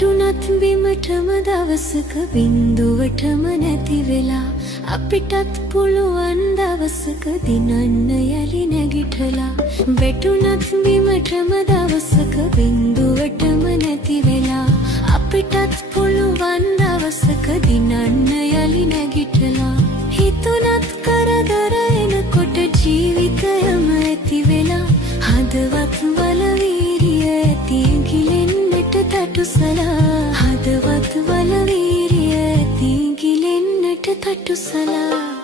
වැටුණත් බිමටම දවසක බින්දුවටම නැති වෙලා අපිටත් පුළුවන් දවසක දිනන්න යලි නැගිටලා වැටුණත් බිමටම දවසක බින්දුවටම නැති වෙලා අපිටත් පුළුවන් දවසක දිනන්න යලි නැගිටලා හිතුණත් කරදර එනකොට ජීවිතයම ඇති වෙලා හදවත් වල වීරිය ඇති ගිලෙන්නට තටුසලා හදවත් වල වීරිය ඇති ගිලෙන්නට තටුසලා